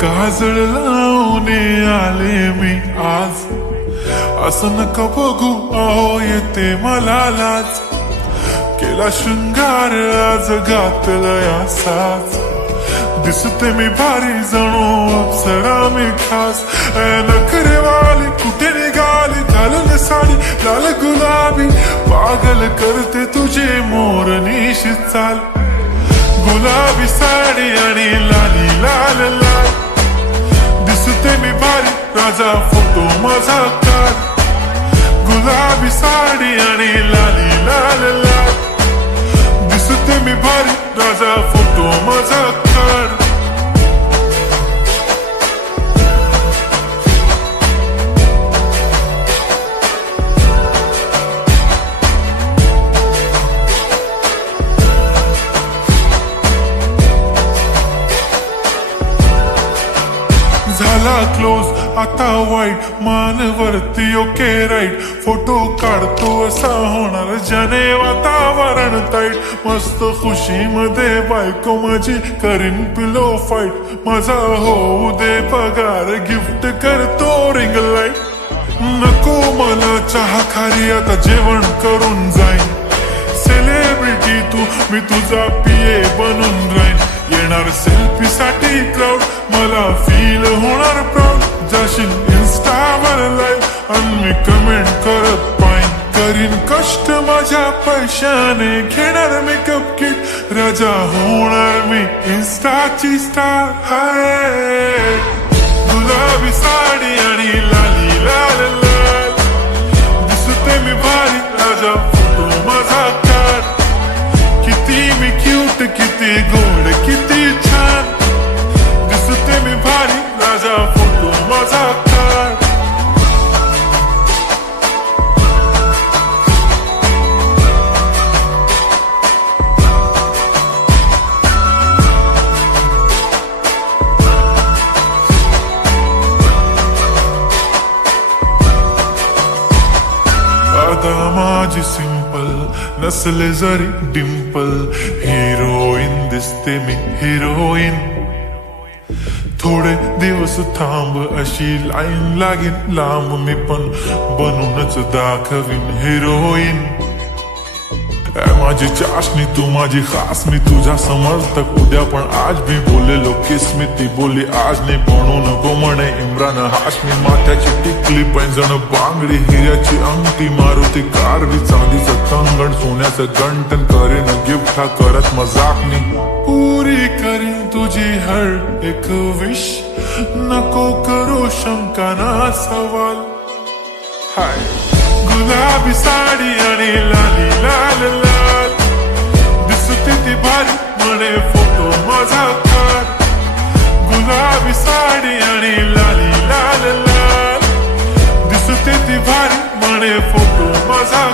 काजळ लावून आले मी आज, असं नका बघू अहो येते मला लाज. केला शृंगार आज घातलाय असाच, दिसते मी भारी जणू अप्सरा मी खास. नखरेवाली कुठे निघाली घालून साडी लाल गुलाबी, पागल करते तुझे मोरनीशी चाल. गुलाबी साडी आणि लाली लाल लाल, दिसते मी भारी राजा फोटो माझा काढ. गुलाबी साडी आणि लाली लाल लाल, दिसते मी भारी राजा फोटो माझा काढ. झाला क्लोज आता वाईट, मान वरती ओके राईट. फोटो काढतो असा होणार ज्याने वातावरण ताईट. मस्त खुशी मध्ये बायको माझी करीन पिलो फाईट. माझा होऊ दे पगार गिफ्ट करतो रिंग लाईट. नको मला चहा खारी आता जेवण करून जाईन. सेलिब्रिटी तू मी तुझा पिये बनून राहीन. येणार सेल्फी साठी क्राऊड मला फील होणार प्राऊड. जाशील इन्स्टावर लाईव्ह आणि मी कमेंट करत पाईन. करीन कष्ट माझ्या पैशाने घेणार मेकअप किट. राजा होणार मी इन्स्टाची स्टार. हाय गुलाबी साडी आणि लाली लाल लाल, दिसते मी भारी राजा फोटो माझा काढ. किती मी क्यूट किती गोड किती छान, दिसते मी भारी राजा फोटो माझा काढ. आता माझी सिंपल नसले जरी डिंपल, हिरोईन दिसते मी हिरोईन. थोडे दिवस थांब अशी लाईन लागेल लांब, मी पण बनूनच दाखवीन हिरोईन. माझी चाशनी तू माझी खास, मी तुझा समर्थक उद्या पण आज भी बोलेलो किस्मी. ती बोली आज नाही बनू नको म्हणे इम्रान हाशमी. माथ्याची टिकली पैंजण बांगडी हिऱ्याची अंगठी, मारुती कारवी चांदीचं कंगण सोन्याचं गंटन. करेन गिफ्ट हा करत मजाकनी, पुरी करीन तुझी हर एक विश. नको करू शंका ना सवाल. हाय गुलाबी साडी आणि लाली लाल लाल, दिसते ती भारी म्हणे फोटो माझा काढ. गुलाबी साडी आणि लाली लाल लाल, दिसते ती भारी म्हणे फोटो माझा